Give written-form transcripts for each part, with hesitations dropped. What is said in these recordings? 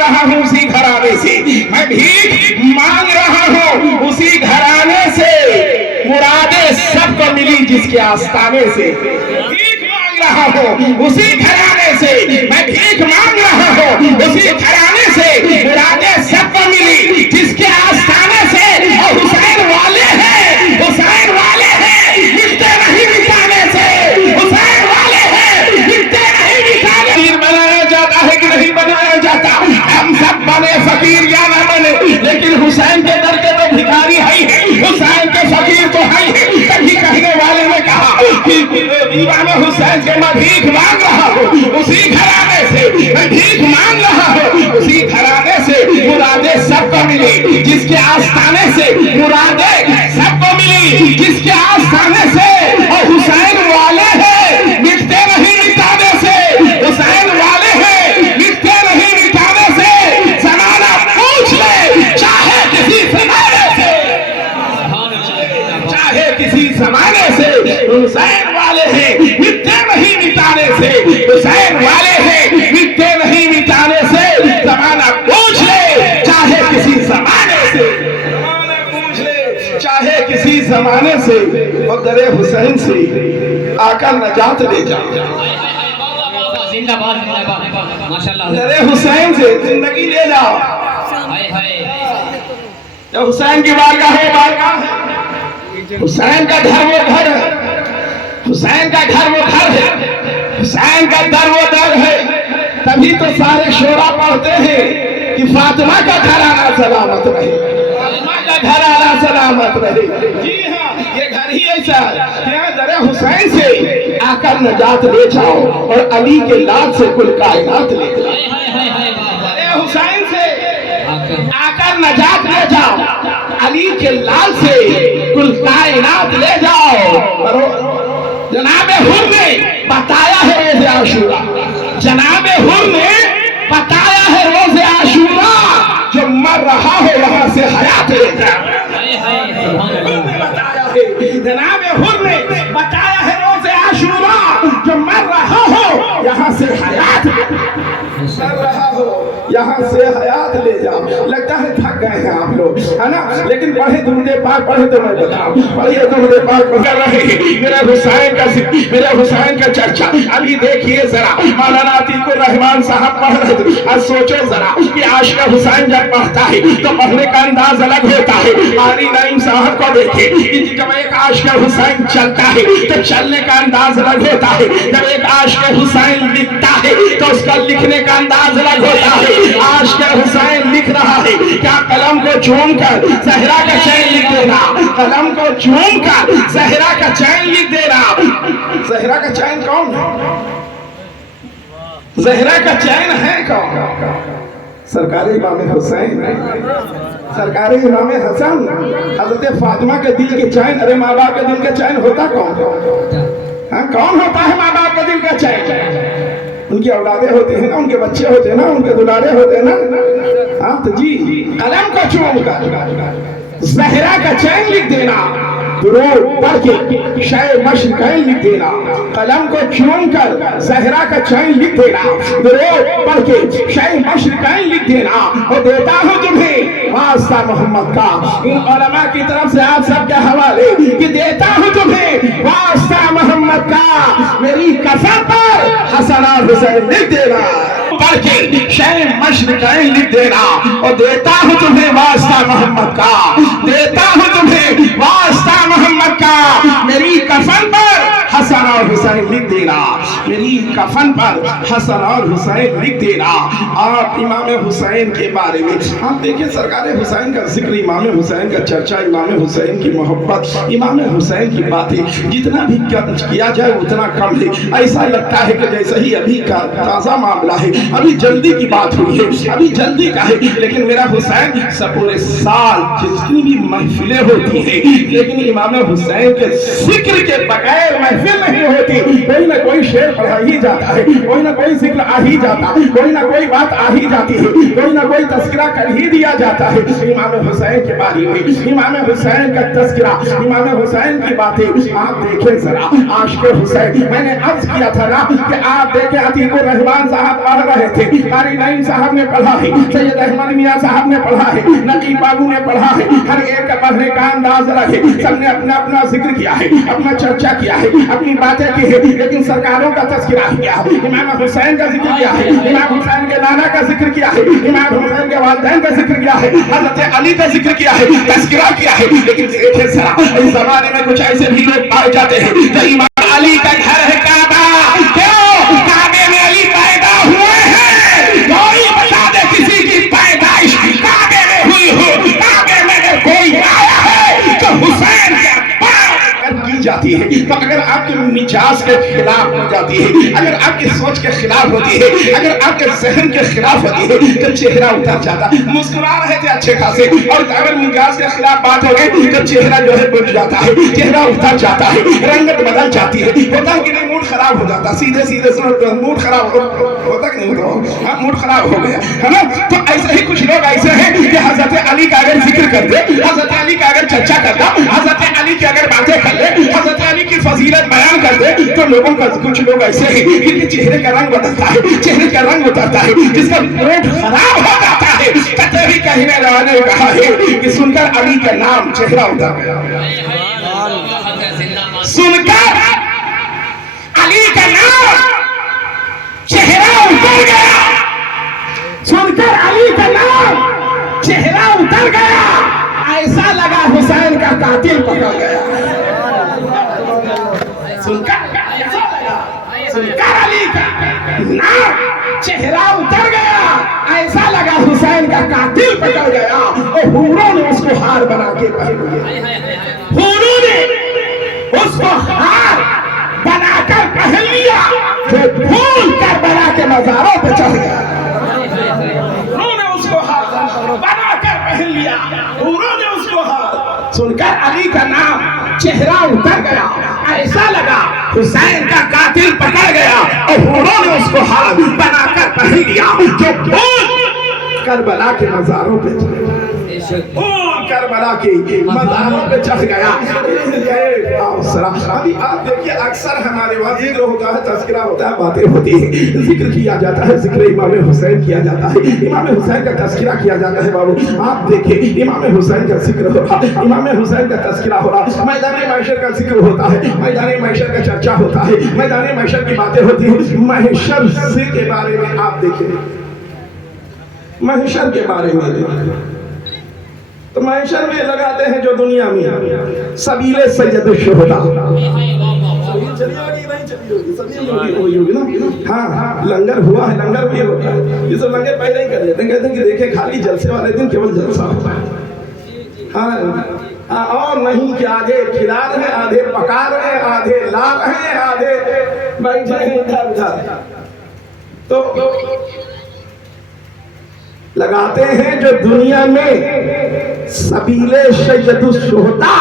رہا ہوں اسی گھرانے سے، میں بھیک مانگ رہا ہوں اسی گھرانے سے، مرادیں سب کو ملی جس کے آستانے سے، بھیک مانگ رہا ہوں اسی گھرانے سے، میں بھیک مانگ رہا ہوں اسی گھرانے سے، مرادیں سب کو ملی جس کے آستانے سے، اور حسین والے ہیں، حسین والے ہیں، مٹتے نہیں مٹانے سے، حسین والے ہیں، مٹتے نہیں مٹانے سے۔ بنایا جاتا ہے کہ نہیں بنایا جاتا، ہم سب بنے فقیر یا نہ بنے، لیکن حسین کے در کے تو بھکاری ہے ہی ہے، حسین کے فقیر تو ہے ہی ہے۔ کبھی کہنے والے نے کہا کہ امام حسین سے میں بھیک مانگ رہا ہوں اسی گھرانے سے، میں بھیک مانگ رہا ہوں اسی گھرانے سے، مرادیں سب کو ملی جس کے آستانے سے، مرادیں سب کو ملی جس کے آستانے سے، اور حسین والے ہیں مٹتے نہیں مٹانے سے، حسین والے ہیں مٹتے نہیں مٹانے سے، زمانہ پوچھ لے چاہے کسی زمانے سے، چاہے کسی زمانے سے، حسین والے ہیں مٹتے نہیں مٹانے سے، حسین والے ہیں مٹتے نہیں مٹانے سے، زمانہ پوچھ لے چاہے کسی زمانے سے، زمانہ پوچھ لے چاہے کسی زمانے سے، اور در حسین سے آ کر نجات لے جاؤ، در حسین سے زندگی لے جاؤ۔ جب حسین کی بارگاہ ہے، بارگاہ ہے، حسین کا گھر وہ گھر ہے، حسین کا گھر وہ گھر ہے، حسین کا در وہ در ہے، تبھی تو سارے شعراء پڑھتے ہیں کہ فاطمہ کا گھرانہ سلامت رہے، فاطمہ کا گھرانہ سلامت رہے۔ جی ہاں، یہ گھر ہی ایسا ہے کہ یہاں در حسین سے آ کر نجات لے جاؤ، اور علی کے لال سے کل کائنات لے جاؤ، در حسین سے آ کر نجات لے جاؤ، علی کے لال سے کل کائنات لے جاؤ۔ جناب حر نے بتایا ہے روز عاشورہ، جناب حر نے بتایا ہے روز عاشورہ، جو مر رہا ہو وہاں سے حیات لے جاؤ۔ جناب حر نے بتایا ہے روز عاشورہ، جو مر رہا ہو یہاں سے حیات لے جاؤ، مر رہا ہو یہاں سے حیات لے جاؤ۔ لگتا ہے تھک گئے ہیں آپ لوگ، ہے نا، لیکن پڑھے درود پاک، پڑھے تو میں بتاؤں، پڑھیے درود پاک کر رہے ہیں۔ میرے حسین کا ذکر، میرے حسین کا چرچا ابھی دیکھیے ذرا، مولانا عتیق الرحمان صاحب پڑھ رہے تھے، اب سوچو ذرا کہ عاشق حسین جب پڑھتا ہے تو پڑھنے کا انداز الگ ہوتا ہے۔ قاری نعیم صاحب کو دیکھیں کہ جب ایک عاشق حسین چلتا ہے تو چلنے کا انداز الگ ہوتا ہے، جب ایک عاشق حسین لکھتا ہے تو اس کا لکھنے کا انداز الگ ہوتا ہے۔ عاشق حسین لکھ رہا ہے، کیا قلم کو چوم کر زہرا کا چین لکھ دینا، قلم کو چوم کر زہرا کا چین لکھ دینا۔ زہرا کا چین کون ہے؟ زہرا کا چین ہے کون؟ سرکار امام حسین، سرکار امام حسن، حضرت فاطمہ کے دل کے چین۔ ارے ماں باپ کے دل کے چین ہوتا کون؟ کون ہوتا ہے ماں باپ کے دل کا چین؟ ان کی اولادیں ہوتے ہیں نا، ان کے بچے ہوتے ہیں نا، ان کے دلارے ہوتے ہیں نا۔ ہاں تو جی، قلم کو چوم کر زہرا کا چین لکھ دینا، درود پڑھ کے شے مشرقین لکھ دینا، قلم کو چوم کر زہرا کا چین لکھ دینا، درود پڑھ کے شے مشرقین لکھ دینا۔ اور دیتا ہوں تمہیں واسطہ محمد کا، ان علماء کی طرف سے آپ سب کے حوالے کہ دیتا ہوں تمہیں واسطہ محمد کا، میری کفن پر حسن اور حسین لکھ دینا، پڑھ کے شے مشرقین لکھ دینا۔ اور دیتا ہوں تمہیں واسطہ محمد کا، دیتا ہوں تمہیں واسطہ محمد کا، میری کفن پر حسن اور حسین لکھ دینا، میری کفن پر حسن اور حسین لکھ دینا۔ آپ امام حسین کے بارے میں آپ دیکھیں، سرکار حسین کا ذکر، امام حسین کا چرچا، امام حسین کی محبت، امام حسین کی باتیں جتنا بھی کیا جائے اتنا کم ہے۔ ایسا لگتا ہے کہ جیسے ہی ابھی کا تازہ معاملہ ہے، ابھی جلدی کی بات ہوئی ہے، ابھی جلدی کا ہے۔ لیکن میرا حسین پورے سال جتنی بھی محفلیں ہوتی ہیں، لیکن امام حسین کے ذکر کے بغیر محفل मुश्किल नहीं होती, कोई ना कोई शेर पढ़ा ही जाता है, कोई ना कोई जिक्र आ ही जाता, कोई ना कोई बात आ ही जाती है, कोई ना कोई तस्करा कर ही दिया जाता है। इमाम हुसैन के बारे में, इमाम हुसैन का तस्करा, इमाम हुसैन की बातें आप देखें जरा। आशिक़ हुसैन, मैंने अर्ज किया था ना कि आप देखें, अतीकुर रहमान साहब पढ़ रहे थे, कारी नईम साहब ने पढ़ा है, सैयद अहमद मियां साहब ने पढ़ा है, नकीब बाबू ने पढ़ा है, हर एक का पढ़ने का अंदाज अलग है, सबने अपना अपना जिक्र किया है, अपना चर्चा किया है, अपनी बातें की है, लेकिन सरकारों का तस्करा किया है, इमाम हुसैन का जिक्र किया है, इमाम हुसैन के नाना का जिक्र किया है, इमाम हुसैन के वालिदैन का जिक्र किया है, हज़रत अली का जिक्र किया है, तस्करा किया है। लेकिन देखिए जरा, इस जमाने में कुछ ऐसे भी लोग पाए जाते हैं जो इमाम अली का घर है काबा, क्यों काबे में अली पैदा हुए हैं? कोई बता दे किसी की पैदाइश काबे में हुई हो, काबे में कोई आया है जो हुसैन के की जाती है, तो अगर आपके मिजाज के खिलाफ हो जाती है, अगर आपकी सोच के खिलाफ होती है, अगर आपके जहन के खिलाफ होती है, तो चेहरा उतर जाता। मुस्कुरा रहे थे अच्छे खासे, और अगर मिजाज के खिलाफ बात हो गई तो चेहरा जो है बुझ जाता है, चेहरा उतर जाता है, रंगत बदल जाती है। होता है कि नहीं, मूड खराब हो जाता, सीधे सीधे मूड खराब होता कि नहीं होता? मूड खराब हो गया है ना। तो ऐसे ही कुछ लोग ऐसे हैं कि हजरत अली का अगर जिक्र करते, हजरत अली का अगर चर्चा करता, हजरत अली की अगर बातें कर ले, हजरत अली की फजीलत बयान कर दे, तो लोगों का कुछ लोग ऐसे हैं कि चेहरे का रंग बदलता है, चेहरे का रंग उतरता है, जिसका मूड खराब हो जाता है। कतई कहने वाले ने कहा है कि सुनकर अली का नाम चेहरा उतर गया, सुनकर अली का नाम चेहरा उतर गया, सुनकर अली का नाम चेहरा उतर गया, ऐसा लगा हुसैन का कातिल पकड़ गया। सुनकर अली का नाम चेहरा उतर गया, ऐसा लगा हुसैन का कातिल पकड़ गया। और हूरों ने उसको हार बना के पहन लिया, हूरों ने उसको हार बनाकर पहन लिया, जो भूल कर बना के मज़ारों पे चढ़ गया। उन्होंने उसको हार बनाकर पहन लिया, हूरों ने उसको हार। सुनकर अली का नाम चेहरा उतर गया, ऐसा लगा हुसैन का कातिल पकड़ गया, और हूरों ने उसको हार बनाकर पहन लिया, जो भूल करबला के मज़ारों पे करबला के मज़ारों पे चढ़ गया। अभी आप देखिए, अक्सर हमारे वहाँ जिक्र होता है, तज़किरा होता है, बातें होती है, जिक्र किया जाता है, जिक्र इमाम हुसैन किया जाता है, इमाम हुसैन का तज़किरा किया जाता है। बाबू आप देखिए, इमाम हुसैन का जिक्र हो रहा, इमाम हुसैन का तज़किरा हो रहा, मैदान महशर का जिक्र होता है, मैदान महशर का चर्चा होता है, मैदान महशर की बातें होती है। महशर के बारे में आप देखिए, महशर के बारे में तो महशर में लगाते हैं जो दुनिया में सबीले सैयद शुहदा, हाँ लंगर हुआ है, लंगर भी होता है, ये सब लंगर पहले ही कर देते हैं, कहते हैं कि देखे खाली जलसे वाले दिन केवल जलसा होता है। हाँ और नहीं कि आधे खिला रहे हैं, आधे पका रहे हैं, आधे ला रहे हैं, आधे बैठे हैं इधर उधर। तो लगाते हैं जो दुनिया में सबीले सैयदुश शुहदा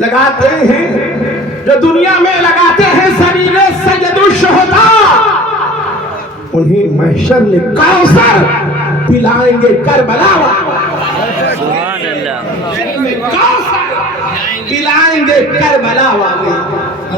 लगाते हैं, जो दुनिया में लगाते हैं सबीले सैयदुश शुहदा, उन्हें महशर में कौसर पिलाएंगे करबला, पिलाएंगे करबला वाले।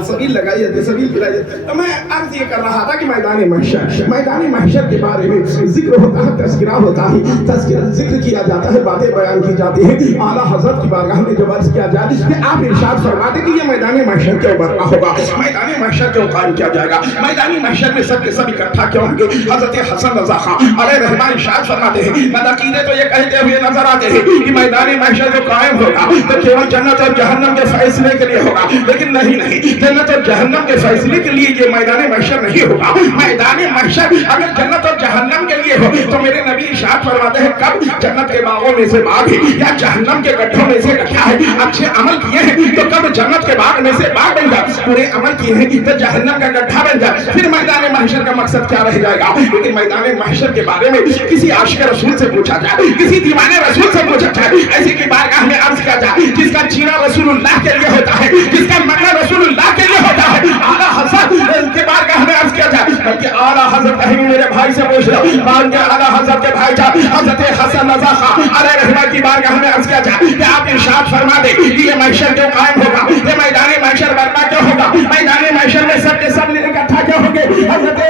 सबील लगाइए थे, सबील पिलाइए। तो मैं अर्ज ये कर रहा था कि मैदान महशर के बारे में जिक्र होता है, तज़किरा होता है, तज़किरा जिक्र किया जाता है, बातें बयान की जाती हैं। आला हज़रत की बारगाह में जब अर्ज किया जाए कि आप इरशाद फरमाते कि ये मैदान महशर क्यों बरपा होगा, मैदान महशर क्यों कायम किया जाएगा, मैदान महशर में सब के सब इकट्ठा क्यों होंगे। हज़रत हसन रज़ा खान अलैहिर्रहमान इरशाद फरमाते हैं, बदअक़ीदे तो ये कहते हुए नजर आते हैं कि मैदान महशर जो कायम होगा तो केवल जन्नत और जहन्नम के फैसले के लिए होगा, लेकिन नहीं, जन्नत और जहन्नम के फैसले के लिए ये मैदान महशर नहीं होगा। मैदान महशर अगर जन्नत और जहन्नम के लिए हो तो मेरे नबी इरशाद फरमाते हैं कब जन्नत के बागों में से बाग है या जहन्नम के गड्ढों में से गड्ढा है। अच्छे अमल किए हैं तो कब जन्नत के बाग में से बाग बन जाए, बुरे अमल किए हैं तो जहन्नम का गड्ढा बन जाए। फिर मैदान महशर का मकसद क्या रह जाएगा। लेकिन मैदान महशर के बारे में किसी आशिक रसूल से पूछा जाए, किसी दीवाने रसूल से पूछा जाए, ऐसे की बारगाह में अर्ज किया जाए जिसका जीना रसूलुल्लाह के लिए होता है, जिसका मरना रसूलुल्लाह के लिए होता है, आला हज़रत के बारगाह में अर्ज किया जाए, बल्कि आला हज़रत कहीं मेरे भाई से पूछ लो, मान के आला हज़रत के भाई जा हज़रत हसन रज़ा खां अलैहिर्रहमत की बारगाह में अर्ज किया जाए कि आप इरशाद फरमा दे कि ये महशर क्यों कायम होगा, ये मैदान महशर बर्पा क्यों होगा, मैदान महशर में सब के सब इकट्ठा क्यों होंगे। हज़रत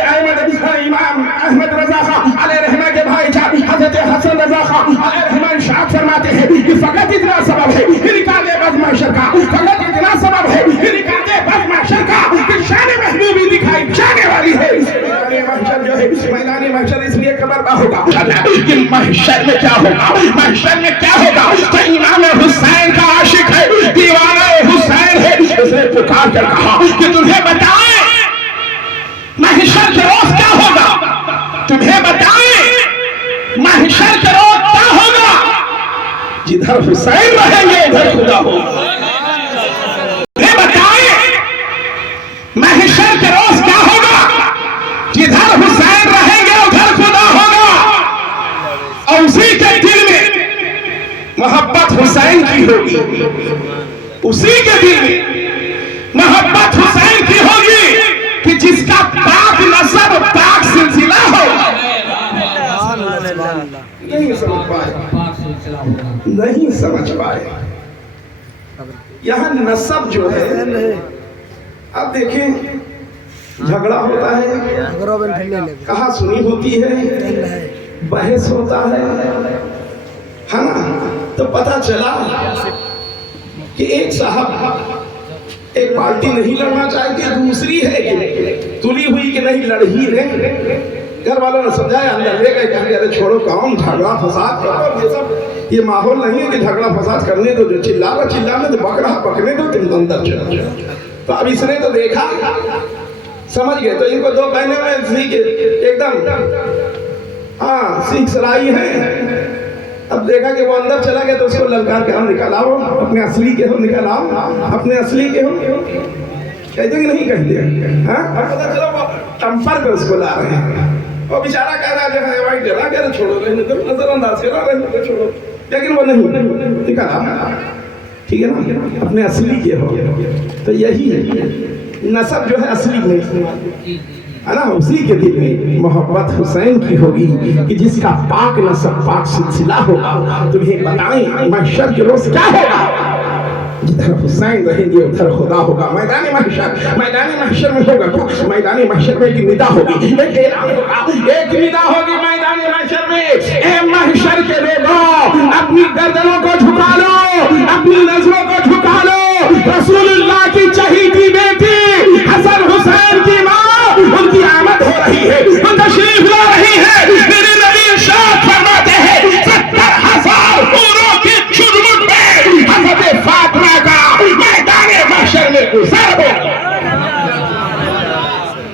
इमाम अहमद रज़ा खां अलैहिर्रहमत के भाई जा हज़रत हसन रज़ा खां अलैहिर्रहमत इरशाद फरमाते हैं कि फकत इतना सबब है निकाले बद महशर का, फकत इतना सबब है निकाले बद महशर का कि शान महबूबी दिखाई जाने वाली है। महशर जो है मैदान महशर इसलिए कबरबा होगा कि महशर में क्या होगा, महशर में क्या होगा। तो इमाम हुसैन का आशिक है, दीवाना हुसैन है, उसने पुकार कर कहा कि तुम्हें बताएं महशर के रोज क्या होगा, तुम्हें बताएं महशर के रोज क्या होगा। जिधर हुसैन रहेंगे उधर खुदा होगा। तुम्हें बताएं महशर के रोज क्या होगा, जिधर हुसैन रहेंगे उधर खुदा होगा। और उसी के दिल में मोहब्बत हुसैन की होगी, उसी के दिल में मोहब्बत हुसैन की होगी कि जिसका पाक नसब पाक सिलसिला हो। नहीं समझ पाए, नहीं समझ पाए। यहाँ नसब जो है, आप देखें झगड़ा होता है, कहाँ सुनी होती है, बहस होता है ना। तो पता चला कि एक साहब एक पार्टी नहीं लड़ना चाहती, दूसरी है तुली हुई कि नहीं लड़ ही रहे। घर वालों ने समझाया, अंदर ले गए, कहा अरे छोड़ो काम झगड़ा फसाद करो, ये सब ये माहौल नहीं है कि झगड़ा फसाद करने दो, जो चिल्लाने तो बकरा पकने दो, तुम अंदर चलो। तो अब इसने तो देखा, समझ गए, तो इनको दो कहने में सीख एकदम हाँ सीख सराई है। अब देखा कि वो अंदर चला गया तो उसको ललकार के हम निकल आओ, अपने असली के हो निकल आओ, अपने असली के हो कहते कि नहीं कहते। हाँ पता चला वो टम्पर पे उसको ला रहे हैं, वो बेचारा कह रहा है भाई डरा कह रहे छोड़ो, नजरअंदाज करा रहे छोड़ो, लेकिन वो नहीं निकल आओ, ठीक है ना, अपने असली के हो। तो यही नसब जो है असली में है ना, उसी के दिल में मोहब्बत हुसैन की होगी कि जिसका पाक नसब पाक सिलसिला होगा। तुम्हें बताएं महशर के रोज क्या होगा, जिधर हुसैन रहेंगे उधर खुदा होगा। मैदान महशर में होगा क्या, मैदान महशर में एक निदा होगी, एक ऐलान होगा, एक निदा होगी मैदान महशर में, ए महशर के लोगों अपनी गर्दनों को झुका लो, अपनी नजरों को झुका लो। रसूलुल्लाह की चहीती बेटी हसन हुसैन की माँ, उनकी आमद हो रही है, उन तशरीफ ला रही है। मेरे नबी इरशाद फरमाते हैं 70,000 हूरों के चुरमुट में हज़रत फातिमा का मैदान महशर में गुज़र हो।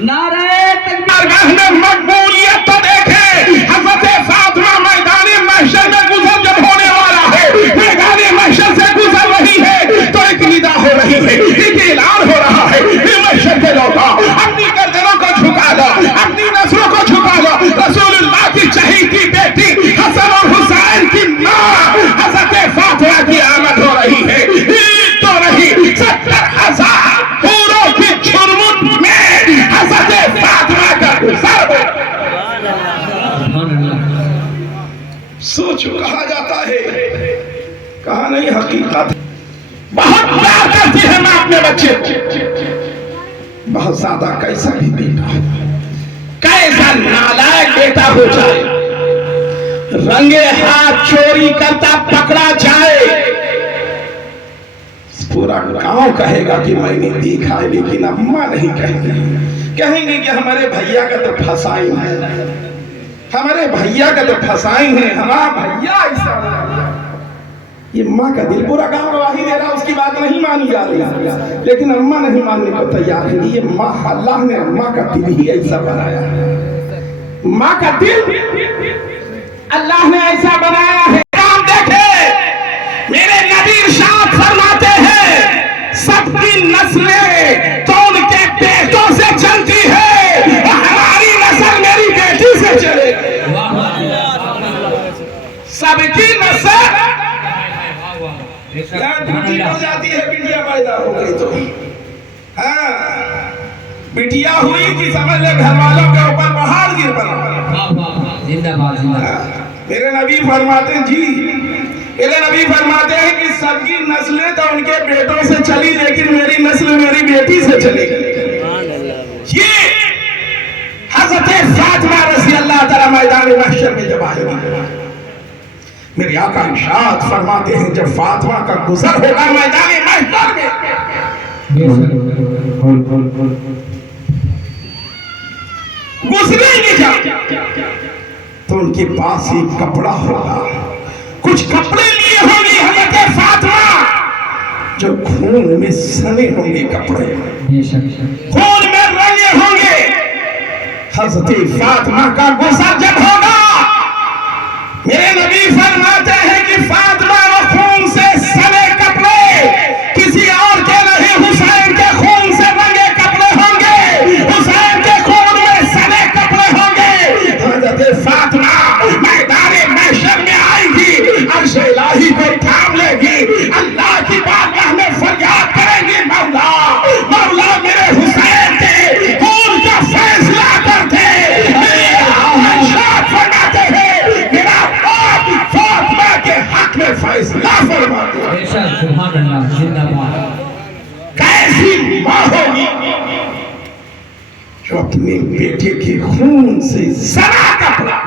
नारे तकबीर में मकबूलियत तो देखें, हज़रत फातिमा मैदान महशर में गुज़र जब होने वाला है, मैदान महशर से गुज़र रही है तो एक निदा हो रही है, एक ऐलान हो रहा है, महशर के लोगों अपनी गर्दनों को झुका लो, अपनी नस्लों को झुका लो। रसूलुल्लाह की चहीती बेटी हसन और हुसैन की माँ हज़रत फातिमा की आमद हो रही है, तो रही 70,000 हूरों की चुरमुट में हज़रत फातिमा का गुज़र। सोचो कहा जाता है, कहा नहीं हकीकत। बहुत प्यार करती है माँ अपने बच्चे, बहुत ज्यादा, कैसा भी बेटा हो, कैसा नालायक बेटा हो जाए, रंगे हाथ चोरी करता पकड़ा जाए, पूरा गांव कहेगा कि मैंने देखा है, लेकिन अम्मा नहीं कहेंगे। कहेंगे कि हमारे भैया का तो फसाई है, हमारे भैया का तो फसाई है, हमारा भैया ऐसा। ये माँ का दिल, पूरा गांव गवाही दे रहा, उसकी बात नहीं मानी जा रही, लेकिन अम्मा नहीं मानने को तैयार है। ये माँ, अल्लाह ने अम्मा का दिल ही ऐसा बनाया, माँ का दिल اللہ نے ایسا بنایا ہے. کام دیکھے میرے نبی ارشاد فرماتے ہیں سب کی نسلیں تو ان کے بیٹوں سے چلتی ہے، ہماری نسل میری بیٹی سے چلے گی. سب کی نسل بیٹی ہو جاتی ہے، بیٹیا پیدا ہو گئی تو بٹیا ہوئی کہ سمجھ لے گھر والوں کے اوپر پہاڑ گر پڑا. میرے نبی فرماتے ہیں جی، میرے نبی فرماتے ہیں کہ سب کی نسلیں تو ان کے بیٹوں سے چلی لیکن میری نسل میری بیٹی سے چلے گی. یہ حضرت فاطمہ رضی اللہ تعالی میدان محشر میں جب آئے گی، میرے آقا ارشاد فرماتے ہیں جب فاطمہ کا گزر ہوگا میدان محشر میں، گزریں گے جب تو ان کے پاس ایک کپڑا ہوگا، کچھ کپڑے لیے ہوں گے حضرت فاطمہ جو خون میں سنے ہوں گے، کپڑے خون میں رنگے ہوں گے. حضرت فاطمہ کا گزر جب ہوگا، میرے نبی فرماتے ہیں کہ فاطمہ وہ خون سے سنے کپڑے کسی اور کے نہیں، حسین کے خون سے رنگے کپڑے ہوں گے، حسین کے خون میں سنے کپڑے ہوں گے. حضرت فاطمہ میدان محشر میں آئے گی، عرش الہی کو تھام لے گی، اللہ کی بارگاہ میں فریاد کریں گی، مولا مولا میرے حسین کے خون کا فیصلہ کر دے. فیصلہ فرما دے. سبحان اللہ، زندہ باد. کیسی ماں ہوگی جو اپنے بیٹے کے خون سے سنا کپڑا،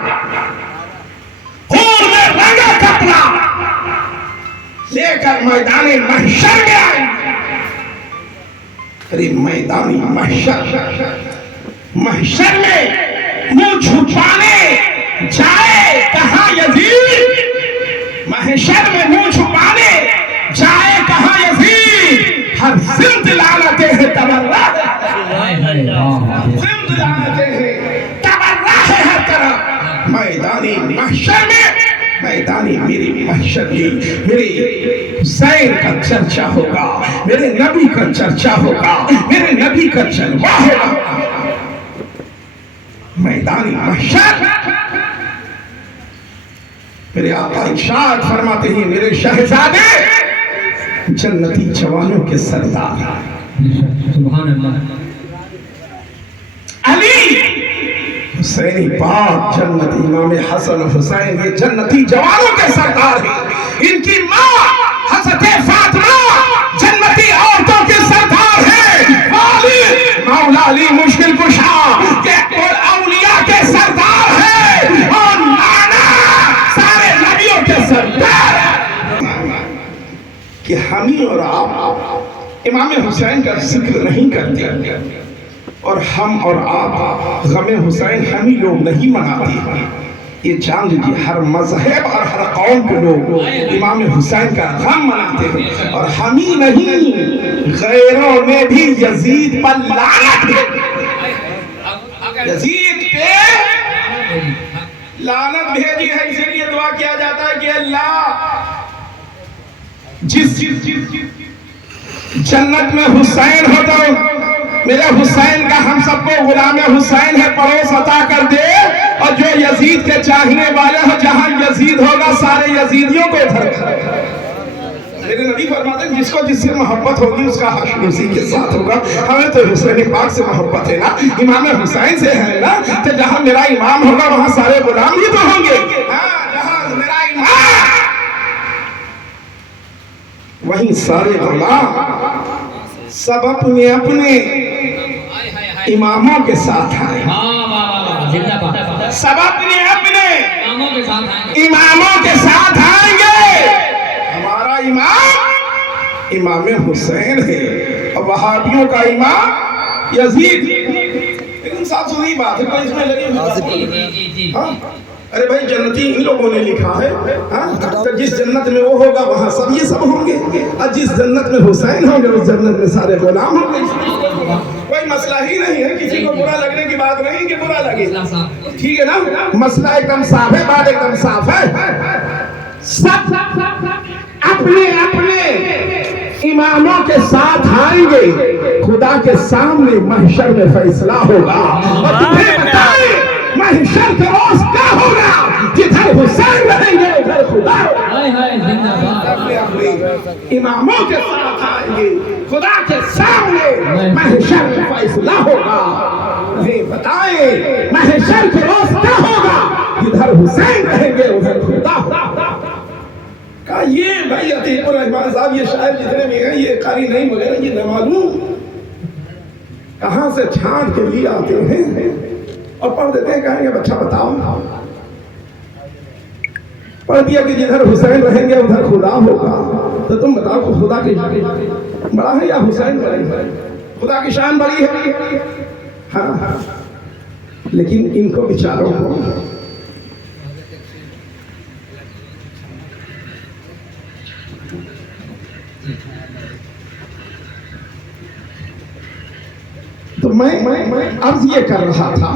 خون میں رنگا کپڑا لے کر میدان محشر میں آئی. ارے میدان محشر میں منہ چھپانے جائے کہاں یزید، محشر میں منہ چھپانے جائے کہاں یزید، ہر سمت لعنتیں ہیں تبرہ، سمت لعنتیں ہیں تبرہ ہے ہر طرف. میدانی محشر میں، میدانی میری محشر میں میرے حسین کا چرچا ہوگا، میرے نبی کا چرچا ہوگا، میرے نبی کا جلوہ ہوگا. میدانی محشر میرے آقا ارشاد فرماتے ہیں میرے شہزادے جنتی جوانوں کے سردار سبحان اللہ. علی حسینی پاک جنتی امام حسن حسین یہ جنتی جوانوں کے سردار ہیں. ان کی ماں حضرت فاطمہ جنتی عورتوں کے سردار ہیں. والد مولا علی مشکل کشا کے اولیاء کے سردار ہیں، اور نانا سارے نبیوں کے سردار ہیں. کہ ہمیں اور آپ امام حسین کا ذکر نہیں کرتے، اور ہم اور آپ غم حسین ہم ہی لوگ نہیں مناتے. یہ جان لیجیے ہر مذہب اور ہر قوم کے لوگ امام حسین کا غم مناتے ہیں، اور ہم ہی نہیں غیروں میں بھی یزید پر لعنت ہے. یزید پہ لعنت بھیجی ہے، اسی لیے دعا کیا جاتا ہے کہ اللہ جس جنت میں حسین ہو تو میرے حسین کا ہم سب کو غلام حسین ہے پڑوس عطا کر دے، اور جو یزید کے چاہنے والے ہو جہاں یزید ہوگا سارے یزیدیوں کو ادھر کر. میرے نبی فرماتے ہیں جس کو جس سے محبت ہوگی اس کا حشر اسی کے ساتھ ہوگا. ہمیں تو حسین پاک سے محبت ہے نا، امام حسین سے ہے نا، تو جہاں میرا امام ہوگا وہاں سارے غلام ہی تو ہوں گے. جہاں میرا امام وہیں سارے غلام سب اپنے اپنے اماموں کے ساتھ آئے، سب اپنے اپنے اماموں کے ساتھ آئیں گے. ہمارا امام امام حسین ہے، اور وہابیوں کا امام یزید. لیکن صاحب سنی بات ہے، کوئی اس میں لگی ارے بھائی جنتی ان لوگوں نے لکھا ہے، تو جس جنت میں وہ ہوگا وہاں سب یہ سب ہوں گے، اور جس جنت میں حسین ہوں گے اس جنت میں سارے غلام ہوں گے. کوئی مسئلہ ہی نہیں ہے، کسی کو برا لگنے کی بات نہیں کہ برا لگے. ठीक है ना, मसला एकदम साफ है, बात एकदम साफ है। सब अपने अपने इमामों के साथ आएंगे, खुदा के सामने महशर में फैसला होगा। और तुम्हें बताए महशर के रोज क्या होगा, जिधर हुसैन रहेंगे उधर खुदा हाय हाय जिंदाबाद अपने अपने इमामों के साथ आएंगे, खुदा के सामने महशर में फैसला होगा। ये बताए महशर के रोज क्या होगा, जिधर हुसैन रहेंगे उधर खुदा का। ये भाई अतीकुर रहमान साहब, ये शायर जितने भी हैं ये कारी नहीं मगर ये न मालूम कहाँ से छांट के लिए आते हैं और पढ़ देते हैं। कहेंगे बच्चा बताओ, पढ़ दिया कि जिधर हुसैन रहेंगे उधर खुदा होगा। तो तुम बताओ खुदा की बड़ा है या हुसैन बड़ा है? खुदा की शान बड़ी है। हाँ, लेकिन इनको विचारों को तो मैं अर्ज ये कर रहा था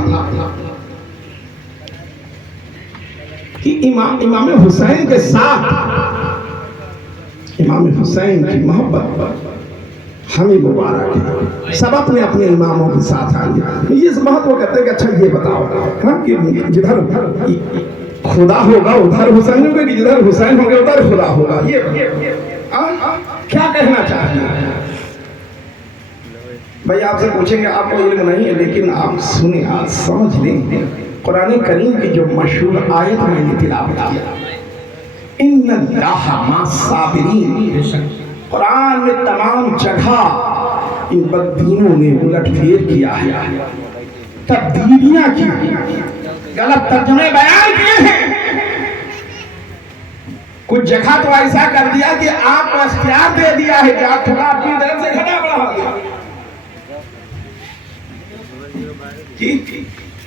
कि इमाम हुसैन के साथ इमाम हुसैन की मोहब्बत हमें मुबारक है। सब अपने अपने इमामों के साथ आएंगे। ये महत्व कहते हैं कि अच्छा ये बताओ, हाँ, कि जिधर खुदा होगा उधर हुसैन होगा, कि जिधर हुसैन होगा उधर खुदा होगा। ये क्या कहना चाहते हैं भाई? आपसे पूछेंगे, आपको इल्म नहीं है, लेकिन आप सुने, आप समझ लें। कुरान करीम की जो मशहूर आयत मैंने तिलावत किया, इन्नल्लाह मास्साबिरीन, कुरान में तमाम जगह इन बददीनों ने उलट फेर किया है, तब्दीलियां की, गलत तर्जुमे बयान किए हैं। कुछ जगह तो ऐसा कर दिया कि आपको इख्तियार दे दिया है कि आप थोड़ा अपनी तरफ से घटा बढ़ा दिया,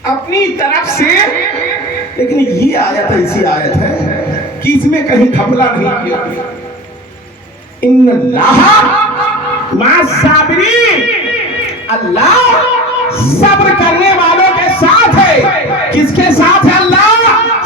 अपनी तरफ से। लेकिन ये आयत ऐसी आयत है कि इसमें कहीं घपला नहीं किया। इन्नल्लाह मास्साबिरीन, अल्लाह सब्र करने वालों के साथ है। किसके साथ है? अल्लाह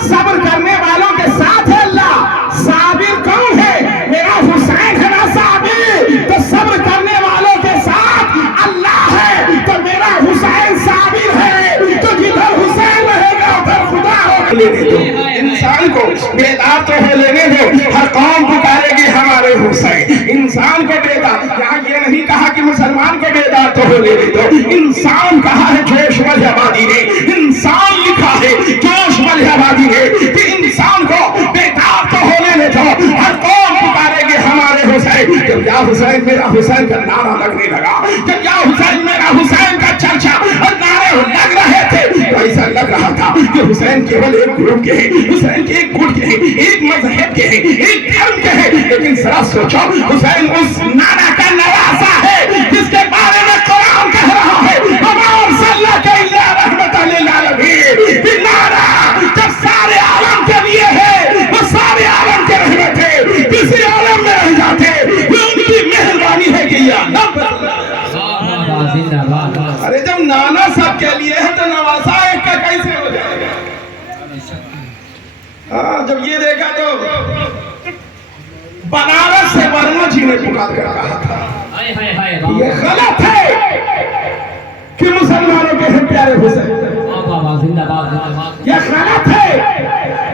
सब्र करने वालों के साथ है। अल्लाह साबिर कौन है? मेरा हुसैन है ना साबिर। तो सब्र करने वालों के साथ अल्लाह है, तो मेरा हुसैन साबिर है। तो जिधर हुसैन रहेगा उधर खुदा होगा। लेने दो इंसान को, बेदार तो है लेने दो। हर कौम पुकारेगी हमारे हुसैन। इंसान को बेदार, यहाँ ये नहीं कहा कि मुसलमान को बेदार तो हो लेने दो। इंसान कहा है जोश वाली आबादी ने, इंसान लिखा है जोश वाली आबादी ने कि इंसान को बेदार तो हो लेने दो। हर कौम पुकारेगी हमारे हुसैन। जब या हुसैन मेरा हुसैन का नारा लगने लगा, जब या हुसैन मेरा हुसैन का चर्चा और नारे लग रहे थे, तो ऐसा लग रहा था कि हुसैन केवल एक ग्रुप के हैं, हुसैन के एक गुट के हैं, एक मजहब के हैं, एक धर्म के हैं। लेकिन जरा सोचो, हुसैन उस नारा का नवासा है जिसके बारे में कुरान कह रहा है नारा जब सारे आलम के लिए है, वो सारे आलम के रहमत है, किसी आलम में रह जाते, वो उनकी मेहरबानी है कि अरे जब नाना सब के लिए है तो नवासा एक का कैसे हो जाएगा? हाँ, जब ये देखा तो बनारस से वर्मा जी ने पुकार कर कहा था ये गलत है कि मुसलमानों के हैं प्यारे हुसैन। ये गलत है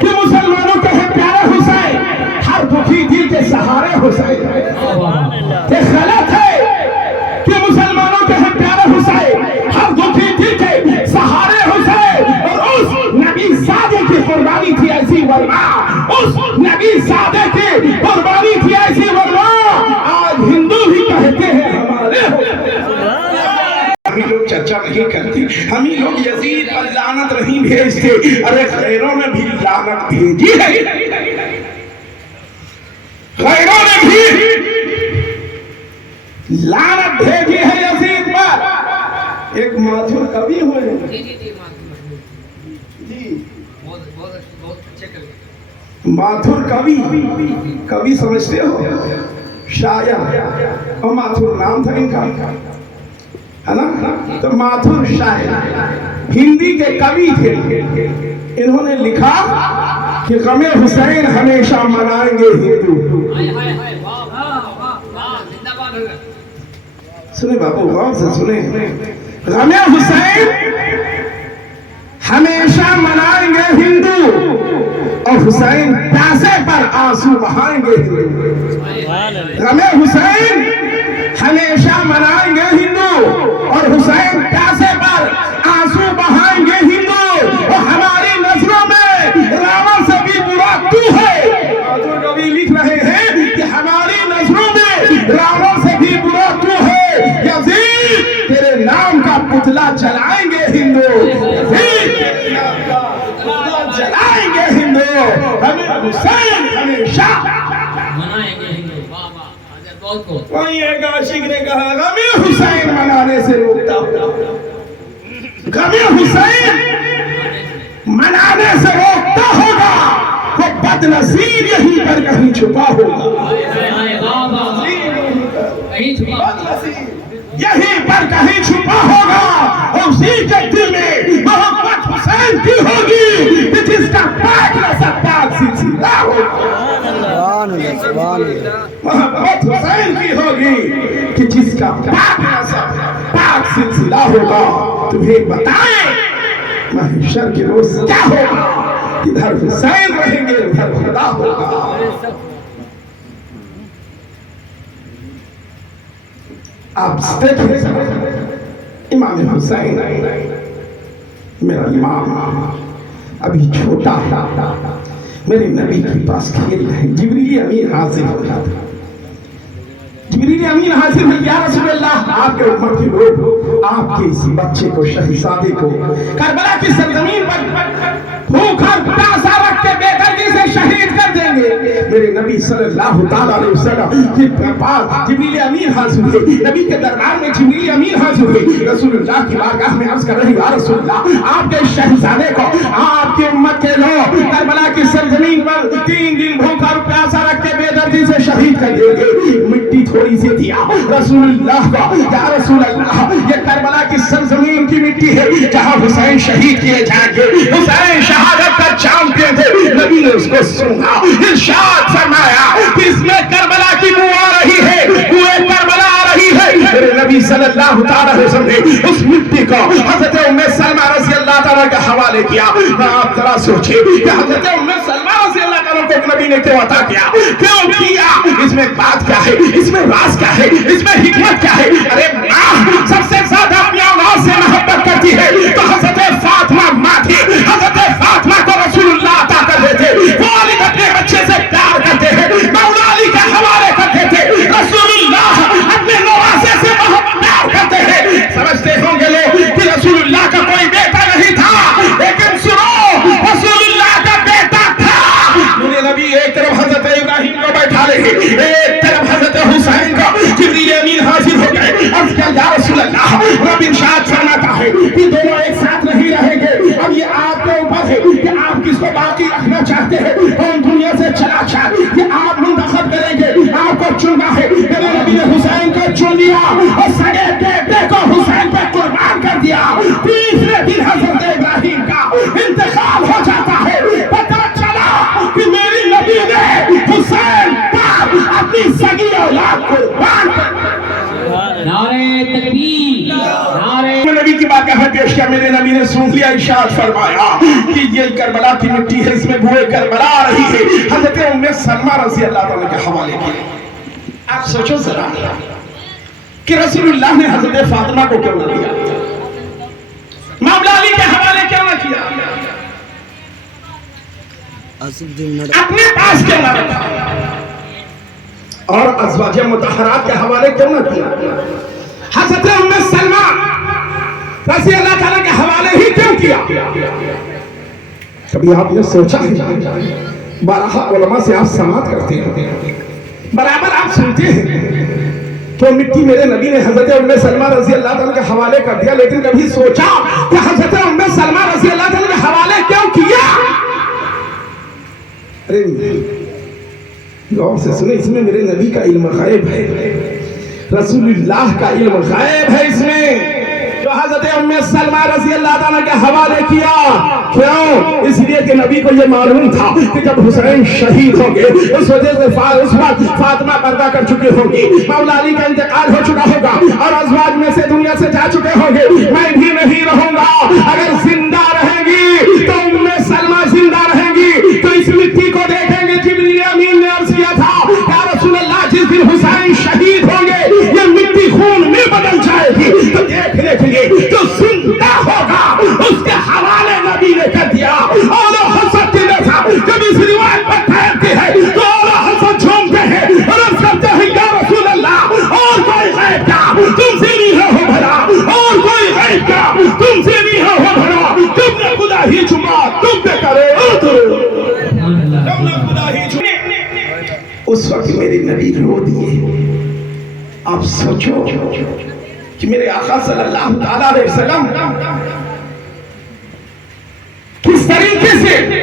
कि मुसलमानों के हैं प्यारे हुसैन, हर दुखी दिल के सहारे हुसैन। ये गलत है कि मुसलमानों के हैं प्यारे हुसैन, हर दुखी दिल के सहारे हुसैन। और उस नबी सादे की कुर्बानी थी ऐसी वर्मा, उस नबी सादे की कुर्बानी थी ऐसी वर्मा। आज हिंदू भी कहते हैं हमारे। हम लोग चर्चा नहीं करते, हम ही लोग यजीद पर लानत नहीं भेजते। अरे गैरों ने भी लानत भेजी है, गैरों ने भी लानत भेजी है यजीद पर। एक माथुर कवि हुए माथुर कवि, कवि समझते हो, शायर, और माथुर नाम था इनका, है ना? तो माथुर शायर हिंदी के कवि थे, इन्होंने लिखा कि गमे हुसैन हमेशा मनाएंगे हिंदू। सुने बाबू, गौर से सुने, गमे हुसैन हमेशा मनाएंगे हिंदू और हुसैन प्यासे पर आंसू बहाएंगे हिंदू। गमे हुसैन हमेशा मनाएंगे हिंदू और हुसैन प्यासे पर आंसू बहाएंगे हिंदू। और हमारी नजरों में रावण से भी बुरा तू है। बहादुर कवि लिख रहे हैं कि हमारी नजरों में रावण से भी बुरा तू है। यजीद तेरे नाम का पुतला जलाएंगे हिंदू, यजीद तेरे नाम का पुतला जलाएंगे हिंदू। हमें हुसैन हमेशा मनाएंगे हिंदू। वाह वाह, हाजिर बहुत बहुत। वहीं एक आशिक ने कहा, गमे हुसैन मनाने से रोकता हूं, गमे हुसैन मनाने से रोकता होगा, वो बदनसीब यहीं पर कहीं छुपा होगा। वाह वाह, कहीं छुपा, यहीं पर कहीं छुपा होगा और उसी के दिल में मोहब्बत हुसैन की होगी कि जिसका पाक न सकता सिलसिला होगा। मोहब्बत हुसैन की होगी कि जिसका पाक न सकता पाक सिलसिला होगा। तुम्हें बताएं महशर के रोज क्या होगा, इधर हुसैन रहेंगे उधर खुदा होगा। आप देखिए इमाम हुसैन मेरा इमाम अभी छोटा था, मेरे नबी के पास खेल रहे, जिब्रील अमीन हाजिर हो जाता। जिब्रील अमीन हाजिर हो, या रसूल अल्लाह, आपके उम्मत के लोग आपके इस बच्चे को, शहजादे को करबला की सरजमीन पर भूखा प्यासा रख के बेदर्दी से शहीद कर देंगे। मेरे नबी सल्लल्लाहु ताला अलैहि वसल्लम के पास जिब्रील अमीन हाजिर हुए, नबी के दरबार में जिब्रील अमीन हाजिर हुए, रसूलुल्लाह की बारगाह में अर्ज कर रहे, या रसूलल्लाह, आपके शहजादे को आपकी उम्मत के लोग करबला की सरजमीन पर 3 दिन भूखा प्यासा रख के बेदर्दी से शहीद कर देंगे। मिट्टी थोड़ी सी दिया रसूलुल्लाह को, या रसूलल्लाह, ये करबला की सरजमीन की मिट्टी है जहां हुसैन शहीद किए जाएंगे। हुसैन शहादत का चैंपियन थे। नबी ने उसको सुना, इरशाद फरमाया कि इसमें करबला की बू आ रही है, बुए करबला आ रही है। मेरे नबी सल्लल्लाहु अलैहि वसल्लम ने उस मिट्टी को हजरत उम्मे सलमा रज़ी अल्लाह ताला के हवाले किया। आप जरा सोचिए कि हजरत उम्मे सलमा रज़ी अल्लाह ताला को नबी ने क्यों अता किया, क्यों किया? इसमें बात क्या है, इसमें राज क्या है, इसमें हिकमत क्या है? अरे माँ सबसे ज्यादा अपनी औलाद से मोहब्बत करती है तो हजरत फातिमा माँ थी, हजरत फातिमा को रसूलुल्लाह अता कर देते, वो अली अपने बच्चे से प्यार करते हैं, मौला अली के हवाले करते थे, रसूलुल्लाह अपने नवासे से प्यार करते हैं। समझते होंगे लोग कि रसूलुल्लाह का कोई बेटा नहीं था, लेकिन सुनो रसूलुल्लाह का बेटा था। मेरे नबी एक तरफ हजरत इब्राहिम को बैठा रहे, एक तरफ हजरत हुसैन को। जिब्रील अमीन हाजिर हो गए, अर्ज किया, या रसूलल्लाह, रब इरशाद फरमाता है कि दोनों एक साथ नहीं रहेंगे। अब ये आपके ऊपर है कि आप किसको बाकी रखना चाहते हैं, कौन दुनिया से चला चाहे, कि आप मुंतखब करेंगे, आपको चुनना है। मेरे नबी ने हुसैन को चुन लिया और सगे बेटे को हुसैन पे कुर्बान कर दिया। तीसरे दिन हजरत इब्राहिम का इंतकाल हो जाता है। पता चला कि मेरी नबी ने हुसैन पर अपनी सगी औलाद कुर्बान कर नारे तकबीर, नारे नबी की बात कहाँ पेश किया। मेरे नबी ने सुन लिया, इरशाद फरमाया कि ये करबला की मिट्टी है, इसमें बुए करबला आ रही है। हजरत उम्मे सलमा रज़ी अल्लाह ताला के हवाले किया। आप सोचो जरा कि रसूलुल्लाह ने हजरत फातिमा को क्यों न दिया, मौला अली के हवाले क्यों न किया, अपने पास क्यों न रखा और अज़वाजे मुतहहरात के हवाले क्यों न किया, हजरत उम्मे सलमा रज़ी अल्लाह ताला के हवाले ही क्यों किया? कभी आपने सोचा है? बारहा उलमा से आप समात करते हैं, बराबर आप सुनते हैं तो मिट्टी मेरे नबी ने हजरत उम्मे सलमा रज़ी अल्लाह ताला के हवाले कर दिया, लेकिन कभी सोचा कि हजरत उम्मे सलमा रज़ी अल्लाह ताला के हवाले क्यों किया? अरे गौर से सुने, इसमें मेरे नबी का इल्म गायब है, रसूलुल्लाह का इल्म गायब है इसमें। जो हजरत حضرت ام سلمہ رضی اللہ عنہ کے حوالے کیا. کیوں؟ اس لیے کہ نبی کو یہ معلوم تھا کہ جب حسین شہید ہوں گے اس وجہ سے اس وقت فاطمہ پردہ کر چکی ہوگی, مولا علی کا انتقال ہو چکا ہوگا اور ازواج میں سے دنیا سے جا چکے ہوں گے, میں بھی نہیں رہوں گا. اگر زندہ رہیں گی تو ام سلمہ زندہ رہیں گی تو اس مٹی کو دیکھیں گے. جبریل امین نے عرض کیا تھا یا رسول اللہ جس دن حسین شہید ہوں گے یہ مٹی خون میں بدل جائے گی, تو دیکھنے کے لیے جو زندہ ہوگا اس کے حوالے نبی نے کر دیا. اور حسن کی نظر جب اس روایت پر ٹھہرتی ہے تو اولا حسن جھومتے ہیں اور عرض کرتے ہیں یا رسول اللہ اور کوئی غیب کا تم سے نہیں ہو بھلا, اور کوئی غیب کا تم سے نہیں ہو بھلا, تم نے خدا ہی چھپا تم نے کرو تم نے خدا ہی چھپا. اس وقت میری نبی رو دیے. آپ سوچو کہ میرے آقا صلی اللہ تعالیٰ علیہ وسلم کس طریقے سے